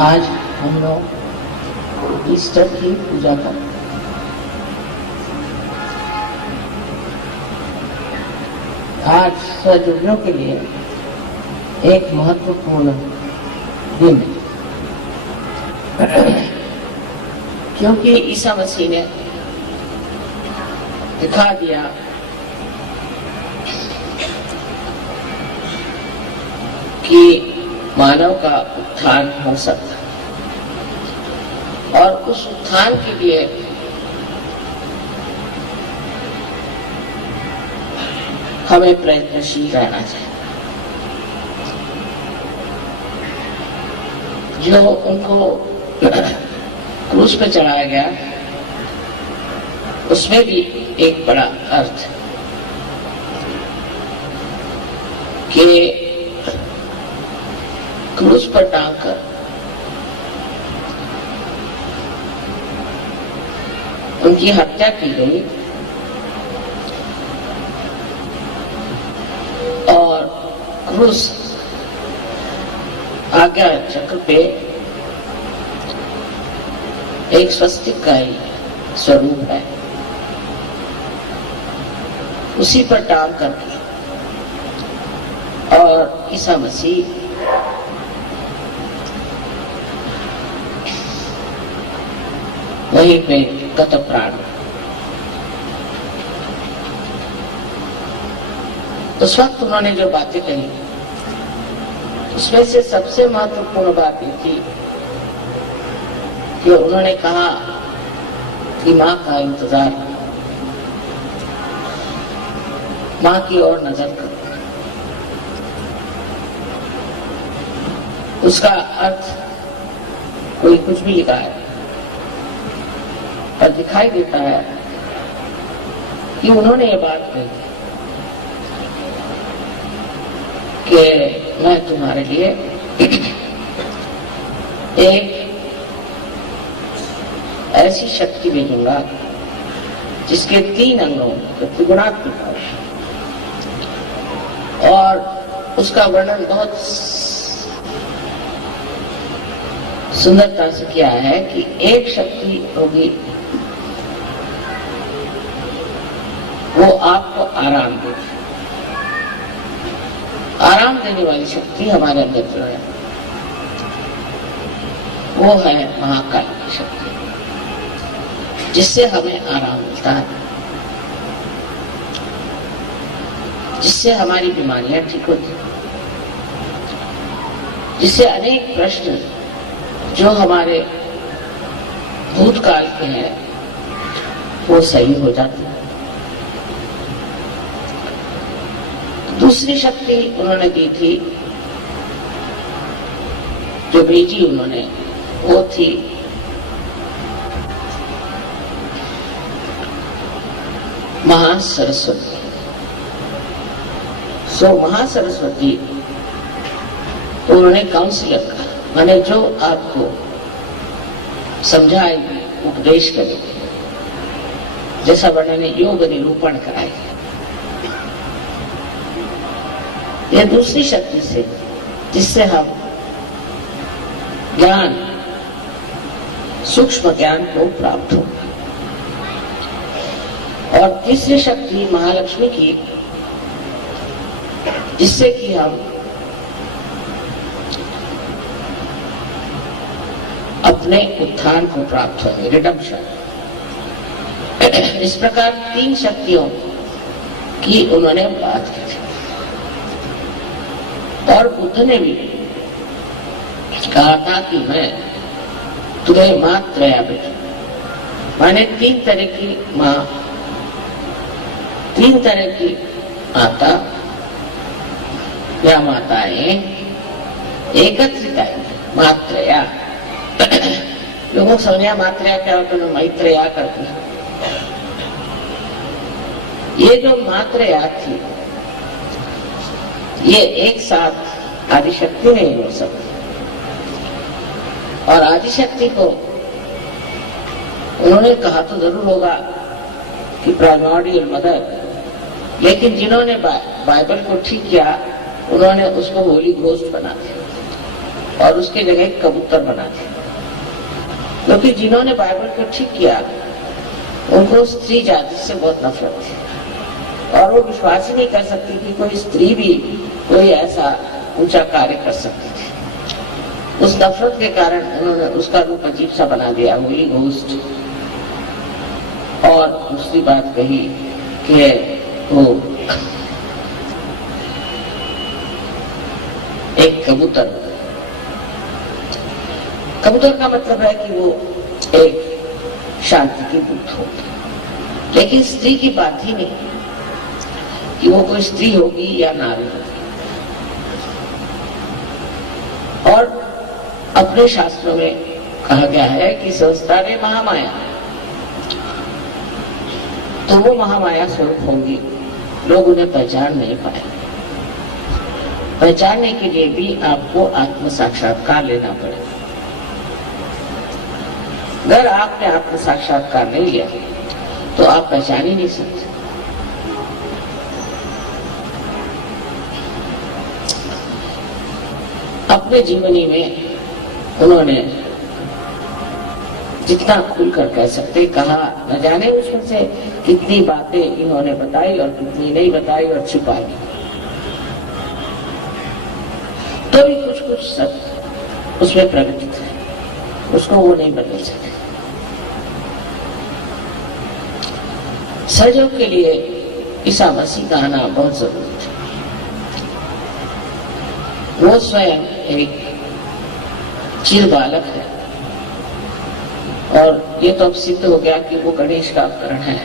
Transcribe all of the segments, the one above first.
आज हम लोग ईस्टर की पूजा करते हैं। आज सजोगियों के लिए एक महत्वपूर्ण दिन है, क्योंकि ईसा मसीह ने दिखा दिया कि मानव का उत्थान हो सकता है और उस उत्थान के लिए हमें प्रयत्नशील रहना चाहिए। जो उनको क्रूस पे चढ़ाया गया उसमें भी एक बड़ा अर्थ है कि क्रूस पर टांगकर उनकी हत्या की गई और क्रूस आज्ञा चक्र पे एक स्वस्तिक का ही स्वरूप है, उसी पर टांग करके और ईसा मसीह वहीं पे गत प्राण। उस वक्त उन्होंने जो बातें कही उसमें से सबसे महत्वपूर्ण बात ये थी कि उन्होंने कहा कि माँ का इंतजार, माँ की ओर नजर करो। उसका अर्थ कोई कुछ भी लिखा है पर दिखाई देता है कि उन्होंने ये बात कही कि मैं तुम्हारे लिए एक ऐसी शक्ति भेजूंगा जिसके 3 अंगों त्रिगुणात्मक और उसका वर्णन बहुत सुंदरता से किया है कि एक शक्ति होगी वो आपको आराम देगी। आराम देने वाली शक्ति हमारे अंदर जो है वो है महाकाल की शक्ति, जिससे हमें आराम मिलता है, जिससे हमारी बीमारियां ठीक होती हैं, जिससे अनेक प्रश्न जो हमारे भूतकाल के हैं वो सही हो जाते हैं। दूसरी शक्ति उन्होंने दी थी, जो भेजी उन्होंने, वो थी महासरस्वती। महासरस्वती उन्होंने काउंसिलर का, माने जो आपको समझाएगी, उपदेश करेगी, जैसा वर्णन योग निरूपण कराएगी। यह दूसरी शक्ति से जिससे हम ज्ञान, सूक्ष्म ज्ञान को प्राप्त हो। और तीसरी शक्ति महालक्ष्मी की, जिससे कि हम अपने उत्थान को प्राप्त होंगे, रिडम्पशन। इस प्रकार 3 शक्तियों की उन्होंने बात की थी। और बुद्ध ने भी कहा था कि मैं तुम्हें मात्रया भेजूं, माने 3 तरह की माँ, 3 तरह की माता या माताएं एकत्रित आएंगी। मात्रया लोगों को समझा मात्रया क्या होता है, मैत्रया करती है। ये जो मात्रया थी ये एक साथ आदिशक्ति नहीं हो सकती, और आदिशक्ति को उन्होंने कहा तो जरूर होगा कि प्राइमोर्डियल मदर, लेकिन जिन्होंने बाइबल को ठीक किया उन्होंने उसको होली घोस्ट बना दिया। और उसके जगह एक कबूतर बना दिया। क्योंकि जिन्होंने बाइबल को ठीक किया उनको स्त्री जाति से बहुत नफरत थी और वो विश्वास ही नहीं कर सकती कि कोई स्त्री भी कोई ऐसा ऊंचा कार्य कर सकती थी। उस नफरत के कारण उन्होंने उसका रूप अजीब सा बना दिया, होली घोस्ट। और दूसरी बात कही कि वो एक कबूतर। कबूतर का मतलब है कि वो एक शांति की दूत हो, लेकिन स्त्री की बात ही नहीं कि वो कोई स्त्री होगी या नारी होगी। और अपने शास्त्रों में कहा गया है कि संस्था ने महामाया, तो वो महामाया स्वरूप होंगी, लोग उन्हें पहचान नहीं पाए। पहचानने के लिए भी आपको आत्म साक्षात्कार लेना पड़ेगा। अगर आपने आत्म साक्षात्कार नहीं लिया तो आप पहचान ही नहीं सकते। अपने जीवनी में उन्होंने जितना खुलकर कह सकते कहा, न जाने उसमें से कितनी बातें इन्होंने बताई और कितनी नहीं बताई और छुपाई, तो भी कुछ कुछ सत्य उसमें प्रकटित है, उसको वो नहीं बदल सके। सहयोग के लिए ईसा मसीह का आना बहुत जरूरी था। वो स्वयं एक चिर बालक है और ये तो अब सिद्ध हो गया कि वो गणेश का अवतरण है।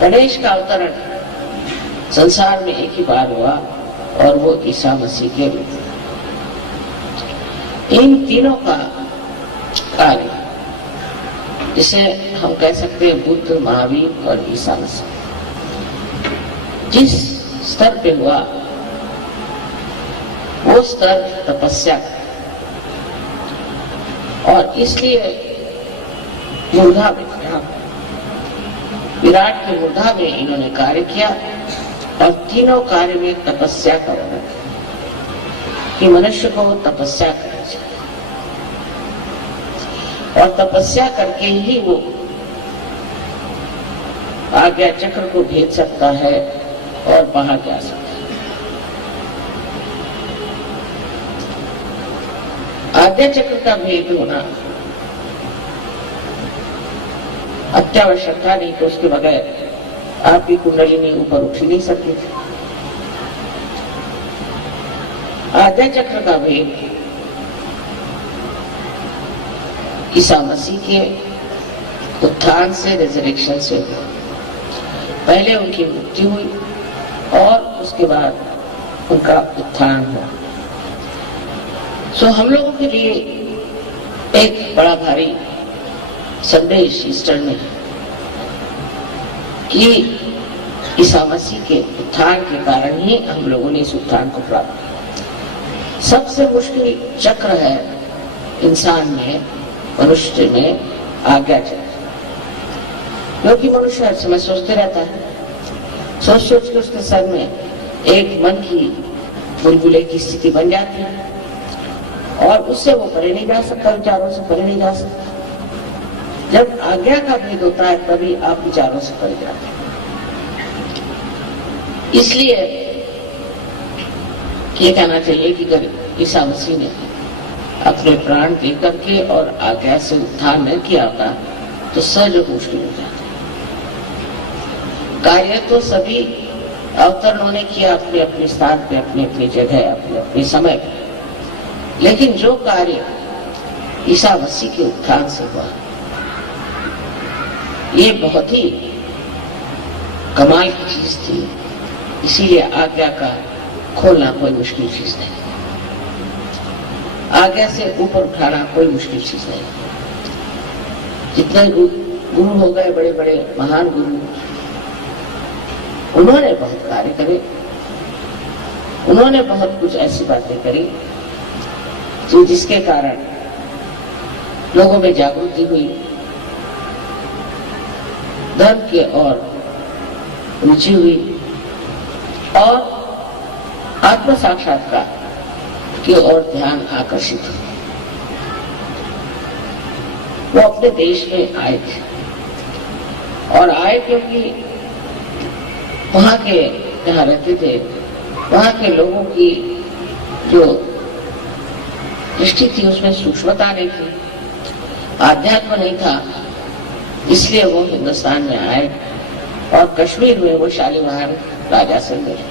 गणेश का अवतरण संसार में एक ही बार हुआ और वो ईसा मसीह के रूप। इन तीनों का कार्य जिसे हम कह सकते हैं बुद्ध, महावीर और ईसा मसीह, जिस स्तर पे हुआ वो स्तर तपस्या का, और इसलिए मूर्धा में विराट के मूर्धा में इन्होंने कार्य किया और तीनों कार्य में तपस्या का वर्णन कि मनुष्य को तपस्या करनी चाहिए और तपस्या करके ही वो आज्ञा चक्र को भेद सकता है और बाहर जा सकता है। आज्ञा चक्र का भेद होना अत्यावश्यक था, नहीं तो उसके बगैर आपकी कुंडलिनी ऊपर उठ ही नहीं सकती थी। आज्ञा चक्र का भेद ईसा मसीह के उत्थान से, रिजरेक्शन से हुआ। पहले उनकी मृत्यु हुई और उसके बाद उनका उत्थान हुआ। सो हम लोगों के लिए एक बड़ा भारी संदेश ईस्टर में कि ईसा मसीह के उत्थान के कारण ही हम लोगों ने इस उत्थान को प्राप्त किया। सबसे मुश्किल चक्र है इंसान में, मनुष्य में आज्ञा चक्र, क्योंकि मनुष्य हर समय सोचते रहता है, सोच सोच के उसके सर में एक मन की बुलबुले की स्थिति बन जाती है और उससे वो परे नहीं जा सकता, विचारों से परे नहीं जा सकता। जब आज्ञा का भेद होता है तभी आप विचारों से परे जाते हैं। इसलिए ये कहना चाहिए कि अगर ईसा मसीह ने अपने प्राण दे करके और आज्ञा से उत्थान न किया होता तो सहज मुश्किल हो जाता। कार्य तो सभी अवतरणों ने किया अपने अपने स्थान पे, अपनी अपनी जगह, अपने अपने समय पे, लेकिन जो कार्य ईसा मसीह के उत्थान से हुआ ये बहुत ही कमाल की चीज थी। इसीलिए आज्ञा का खोलना कोई मुश्किल चीज नहीं, आज्ञा से ऊपर उठाना कोई मुश्किल चीज नहीं। जितने गुरु हो गए, बड़े बड़े महान गुरु, उन्होंने बहुत कार्य करे, उन्होंने बहुत कुछ ऐसी बातें करी जो जिसके कारण लोगों में जागृति हुई, धर्म के और रुचि हुई और आत्म साक्षात्कार की ओर ध्यान आकर्षित हो। वो अपने देश में आए थे और आए क्योंकि वहां के जहाँ रहते थे वहां के लोगों की जो दृष्टि थी उसमें सूक्ष्मता नहीं थी, आध्यात्म नहीं था, इसलिए वो हिंदुस्तान में आए और कश्मीर में वो शालीमार राजा से मिले।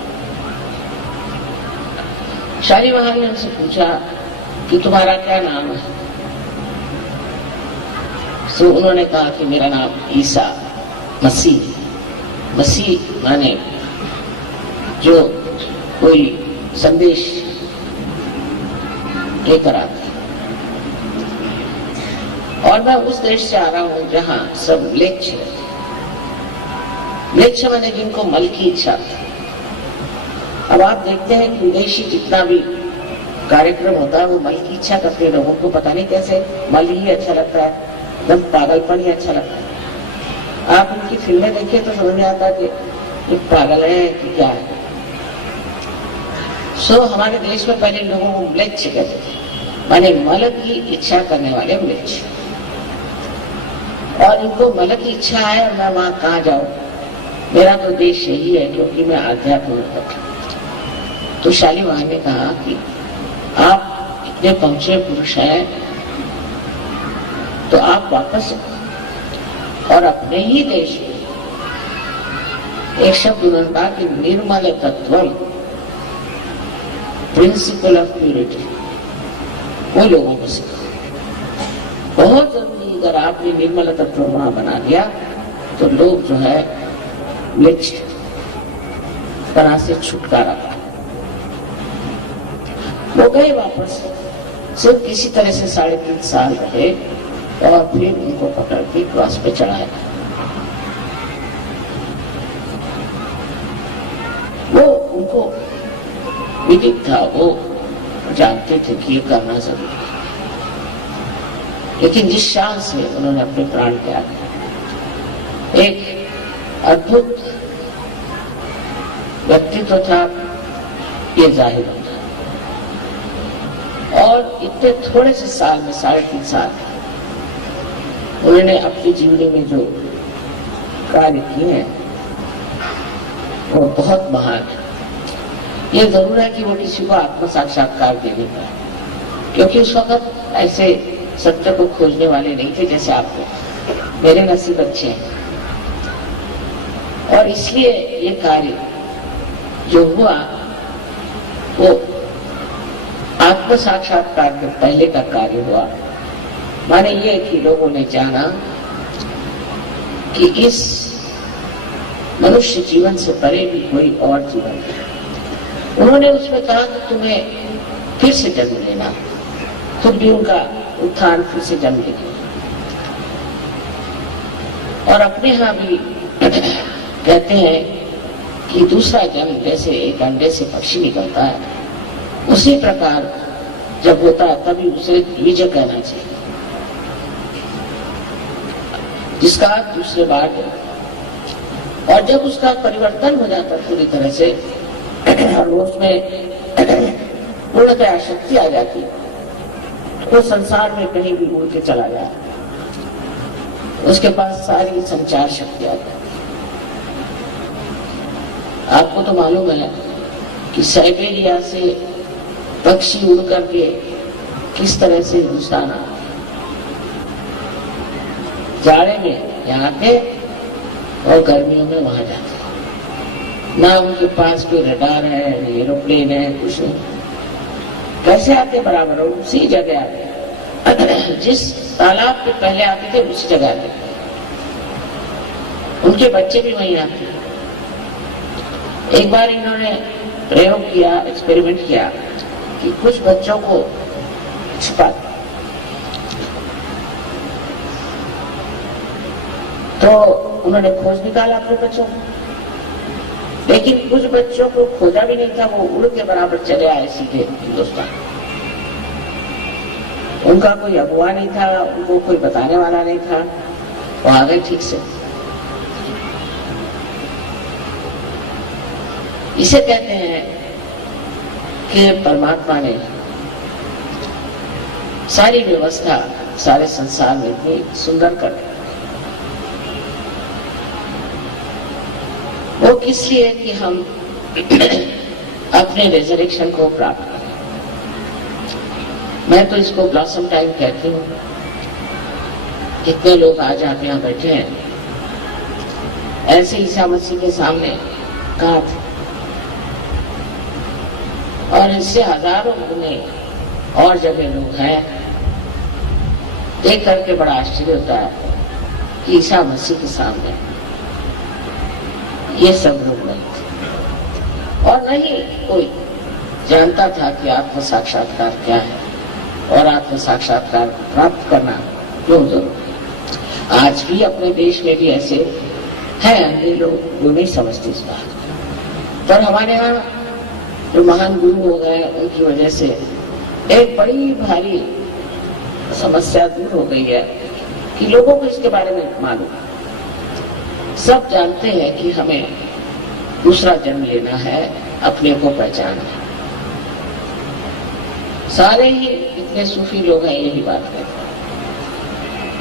शालीमार ने उनसे पूछा कि तुम्हारा क्या नाम है? तो उन्होंने कहा कि मेरा नाम ईसा मसीह। मसीह माने जो कोई संदेश लेकर आता। और मैं उस देश से आ रहा हूं जहां सब म्लेच्छ रहते। म्लेच्छ माने जिनको मल की इच्छा थी। अब आप देखते हैं कि विदेशी जितना भी कार्यक्रम होता है वो मल की इच्छा करते लोगों को, पता नहीं कैसे मल ही अच्छा लगता है, एकदम पागलपन ही अच्छा लगता है। आप उनकी फिल्में देखिए तो समझ में आता है कि ये पागल है कि क्या है। हमारे देश में पहले लोगों को म्लेच्छ कहते थे, माने मल की इच्छा करने वाले म्लेच्छ। और इनको मल की इच्छा है और मैं वहां कहाँ जाऊं, मेरा तो देश यही है क्योंकि मैं आध्यात्म में। तो शालीमार ने कहा कि आप इतने पहुंचे पुरुष हैं तो आप वापस और अपने ही देश में एक शब्द उन्होंने कहा कि निर्मल तत्वम, प्रिंसिपल ऑफ प्यूरिटी, वो लोगों को सिखा। बहुत जरूरी, अगर आपने निर्मल तत्व वहां बना दिया तो लोग जो है म्लेच्छ तरह से छुटकारा पाए। वो गए वापस, सिर्फ किसी तरह से 3.5 साल रहे और फिर उनको पकड़ के क्रॉस पे चढ़ाया। वो उनको विदित था, वो जानते थे कि ये करना जरूरी है, लेकिन जिस शान से उन्होंने अपने प्राण त्याग किए, एक अद्भुत व्यक्तित्व था, ये जाहिर होता। और इतने थोड़े से साल में 3.5 साल उन्होंने अपनी जीवनी में जो कार्य किए हैं वो बहुत महान है। ये जरूर है कि वो किसी को आत्म साक्षात्कार दे नहीं पाए, क्योंकि उस वक्त ऐसे सत्य को खोजने वाले नहीं थे जैसे आप लोग। मेरे नसीब अच्छे हैं और इसलिए ये कार्य जो हुआ वो आत्म साक्षात्कार के पहले का कार्य हुआ। माने ये कि लोगों ने जाना कि इस मनुष्य जीवन से परे भी कोई और जीवन है। उन्होंने उसमें कहा कि तुम्हें फिर से जन्म लेना, खुद भी उनका उत्थान फिर से जन्म लेना। और अपने यहां भी कहते हैं कि दूसरा जन्म जैसे एक अंडे से पक्षी निकलता है, उसी प्रकार जब होता है तभी उसे द्विज कहना चाहिए, जिसका दूसरे बार है। और जब उसका परिवर्तन हो जाता पूरी तरह से और उसमें पूर्णतया शक्ति आ जाती, तो संसार में कहीं भी उड़ के चला जाए, उसके पास सारी संचार शक्ति आ जाती। आपको तो मालूम है कि साइबेरिया से पक्षी उड़ करके किस तरह से हिंदुस्तान आते, जाड़े में यहाँ आते और गर्मियों में वहां जाते। ना उनके पास कोई रडार है, एरोप्लेन है, कुछ नहीं। कैसे आते बराबर, उसी जगह आते, जिस तालाब पे पहले आते थे उसी जगह आते। उनके बच्चे भी वहीं आते। एक बार इन्होंने प्रयोग किया, एक्सपेरिमेंट किया कि कुछ बच्चों को छुपा, तो उन्होंने खोज निकाला अपने बच्चों को, लेकिन कुछ बच्चों को खोजा भी नहीं था, वो उड़ के बराबर चले आए सीधे हिंदुस्तान। उनका कोई अगुआ नहीं था, उनको कोई बताने वाला नहीं था, वो आ गए ठीक से। इसे कहते हैं कि परमात्मा ने सारी व्यवस्था सारे संसार में इतनी सुंदर कर दी। वो किस लिए कि हम अपने रिजरेक्शन को प्राप्त करें। मैं तो इसको ब्लॉसम टाइम कहती हूँ। इतने लोग आज आप यहाँ बैठे हैं, ऐसे ईसा मसीह के सामने कहा था, और इससे हजारों गुने और जगह लोग हैं। देख करके बड़ा आश्चर्य होता है कि ईसा मसीह के सामने ये सब लोग नहीं थे, और नहीं कोई जानता था कि आत्म साक्षात्कार क्या है और आत्म साक्षात्कार प्राप्त करना क्यों जरूरी है। आज भी अपने देश में भी ऐसे हैं अंधे लोग जो नहीं समझते इस बात को, पर हमारे यहाँ जो महान गुरु हो गए उनकी वजह से एक बड़ी भारी समस्या दूर हो गई है कि लोगों को इसके बारे में मालूम। सब जानते हैं कि हमें दूसरा जन्म लेना है, अपने को पहचानना है। सारे ही इतने सूफी लोग हैं यही बात कहते हैं।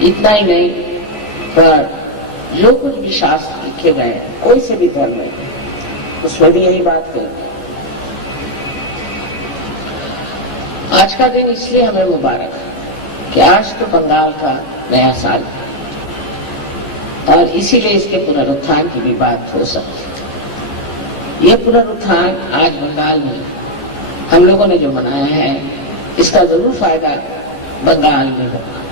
इतना ही नहीं, पर जो कुछ भी शास्त्र लिखे गए हैं, कोई से भी धर्म है, उसमें भी यही बात कहते हैं। आज का दिन इसलिए हमें मुबारक है कि आज तो बंगाल का नया साल है, और इसीलिए इसके पुनरुत्थान की भी बात हो सकती है। ये पुनरुत्थान आज बंगाल में हम लोगों ने जो मनाया है, इसका जरूर फायदा बंगाल में होगा।